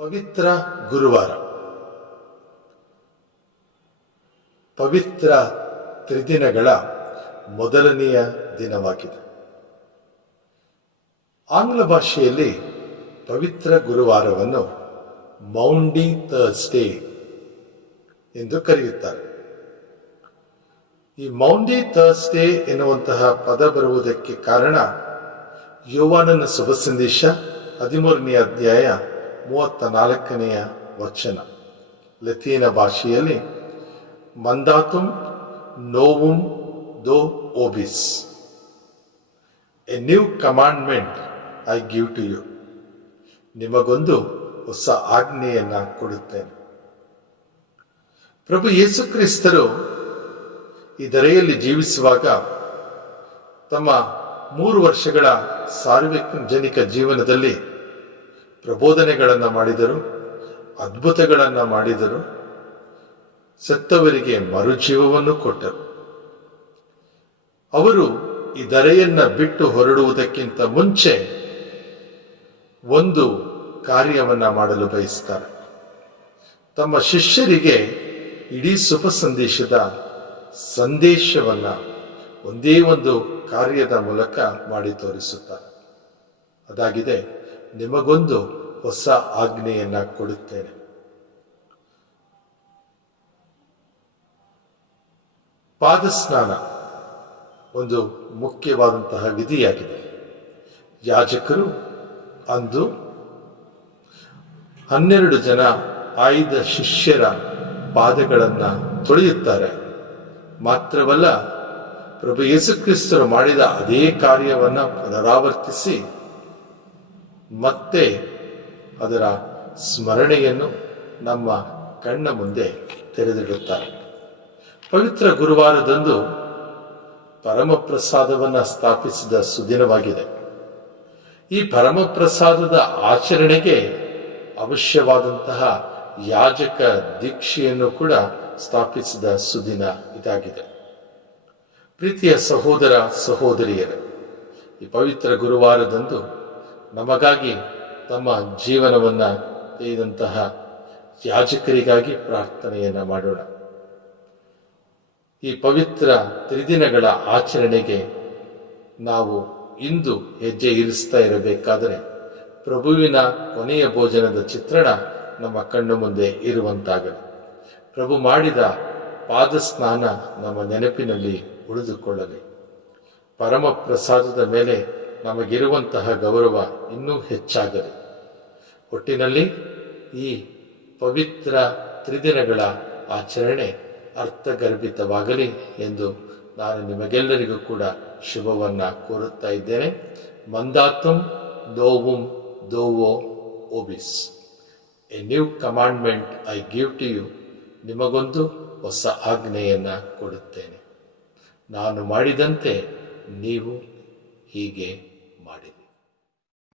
ಪವಿತ್ರ ಗುರುವಾರ. ಪವಿತ್ರ ತ್ರಿದಿನಗಳ ಮೊದಲನೆಯ ದಿನವಾಗಿದೆ. ಆಂಗ್ಲ ಭಾಷೆಯಲ್ಲಿ ಪವಿತ್ರ ಗುರುವಾರವನ್ನು ಮೌಂಡಿ ಥರ್ಸ್ಡೇ ಎಂದು ಕರೆಯುತ್ತಾರೆ. ಈ ಮೌಂಡಿ ಥರ್ಸ್ಡೇ ಎನ್ನುವಂತಹ ಪದ ಬರುವುದಕ್ಕೆ ಕಾರಣ ಯುವಾನನ ಶುಭ ಸಂದೇಶ ಹದಿಮೂರನೇ ಅಧ್ಯಾಯ ಮೂವತ್ತ ನಾಲ್ಕನೆಯ ವಚನ. ಲತೀನ ಭಾಷೆಯಲ್ಲಿ, ಮಂದಾತುಂ ನೋವುಂ ದೋ ಓಬಿಸ್. A new commandment I give to you. ನಿಮಗೊಂದು ಹೊಸ ಆಜ್ಞೆಯನ್ನು ಕೊಡುತ್ತೇನೆ. ಪ್ರಭು ಯೇಸು ಕ್ರಿಸ್ತರು ಈ ದರೆಯಲ್ಲಿ ಜೀವಿಸುವಾಗ ತಮ್ಮ ಮೂರು ವರ್ಷಗಳ ಸಾರ್ವಜನಿಕ ಜೀವನದಲ್ಲಿ ಪ್ರಬೋಧನೆಗಳನ್ನು ಮಾಡಿದರು, ಅದ್ಭುತಗಳನ್ನು ಮಾಡಿದರು, ಸತ್ತವರಿಗೆ ಮರುಜೀವವನ್ನು ಕೊಟ್ಟರು. ಅವರು ಈ ದರೆಯನ್ನ ಬಿಟ್ಟು ಹೊರಡುವುದಕ್ಕಿಂತ ಮುಂಚೆ ಒಂದು ಕಾರ್ಯವನ್ನ ಮಾಡಲು ಬಯಸ್ತಾರೆ. ತಮ್ಮ ಶಿಷ್ಯರಿಗೆ ಇಡೀ ಸುಪ ಸಂದೇಶದ ಸಂದೇಶವನ್ನ ಒಂದೇ ಒಂದು ಕಾರ್ಯದ ಮೂಲಕ ಮಾಡಿ ತೋರಿಸುತ್ತಾರೆ. ಅದಾಗಿದೆ ನಿಮಗೊಂದು ಹೊಸ ಆಜ್ಞೆಯನ್ನ ಕೊಡುತ್ತೇನೆ. ಪಾದಸ್ನಾನ ಒಂದು ಮುಖ್ಯವಾದಂತಹ ವಿಧಿಯಾಗಿದೆ. ಯಾಜಕರು ಅಂದು ಹನ್ನೆರಡು ಜನ ಆಯ್ದ ಶಿಷ್ಯರ ಪಾದಗಳನ್ನು ತೊಳೆಯುತ್ತಾರೆ. ಮಾತ್ರವಲ್ಲ, ಪ್ರಭು ಯೇಸುಕ್ರಿಸ್ತರು ಮಾಡಿದ ಅದೇ ಕಾರ್ಯವನ್ನ ಪುನರಾವರ್ತಿಸಿ ಮತ್ತೆ ಅದರ ಸ್ಮರಣೆಯನ್ನು ನಮ್ಮ ಕಣ್ಣ ಮುಂದೆ ತೆರೆದಿಡುತ್ತಾರೆ. ಪವಿತ್ರ ಗುರುವಾರದಂದು ಪರಮಪ್ರಸಾದವನ್ನ ಸ್ಥಾಪಿಸಿದ ಸುದಿನವಾಗಿದೆ. ಈ ಪರಮಪ್ರಸಾದದ ಆಚರಣೆಗೆ ಅವಶ್ಯವಾದಂತಹ ಯಾಜಕ ದೀಕ್ಷೆಯನ್ನು ಕೂಡ ಸ್ಥಾಪಿಸಿದ ಸುದಿನ ಇದಾಗಿದೆ. ಪ್ರೀತಿಯ ಸಹೋದರ ಸಹೋದರಿಯರೇ, ಈ ಪವಿತ್ರ ಗುರುವಾರದಂದು ನಮಗಾಗಿ ತಮ್ಮ ಜೀವನವನ್ನ ತೆಗೆದಂತಹ ಯಾಜಕರಿಗಾಗಿ ಪ್ರಾರ್ಥನೆಯನ್ನ ಮಾಡೋಣ. ಈ ಪವಿತ್ರ ತ್ರಿದಿನಗಳ ಆಚರಣೆಗೆ ನಾವು ಇಂದು ಹೆಜ್ಜೆ ಇರಿಸ್ತಾ ಇರಬೇಕಾದರೆ ಪ್ರಭುವಿನ ಕೊನೆಯ ಭೋಜನದ ಚಿತ್ರಣ ನಮ್ಮ ಕಣ್ಣು ಮುಂದೆ ಇರುವಂತಾಗಲಿ. ಪ್ರಭು ಮಾಡಿದ ಪಾದ ಸ್ನಾನ ನಮ್ಮ ನೆನಪಿನಲ್ಲಿ ಉಳಿದುಕೊಳ್ಳಲಿ. ಪರಮ ಪ್ರಸಾದದ ಮೇಲೆ ನಮಗಿರುವಂತಹ ಗೌರವ ಇನ್ನೂ ಹೆಚ್ಚಾಗಲಿ ಒಟ್ಟಿನಲ್ಲಿ ಈ ಪವಿತ್ರ ತ್ರಿದಿನಗಳ ಆಚರಣೆ ಅರ್ಥಗರ್ಭಿತವಾಗಲಿ ಎಂದು ನಾನು ನಿಮಗೆಲ್ಲರಿಗೂ ಕೂಡ ಶುಭವನ್ನು ಕೋರುತ್ತಾ ಇದ್ದೇನೆ. ಮಂದಾತುಂ ದೋವುಂ ದೋವೋ ಓಬಿಸ್ a new commandment I give to you ನಿಮಗೊಂದು ಹೊಸ ಆಜ್ಞೆಯನ್ನು ಕೊಡುತ್ತೇನೆ. ನಾನು ಮಾಡಿದಂತೆ ನೀವು ಹೀಗೆ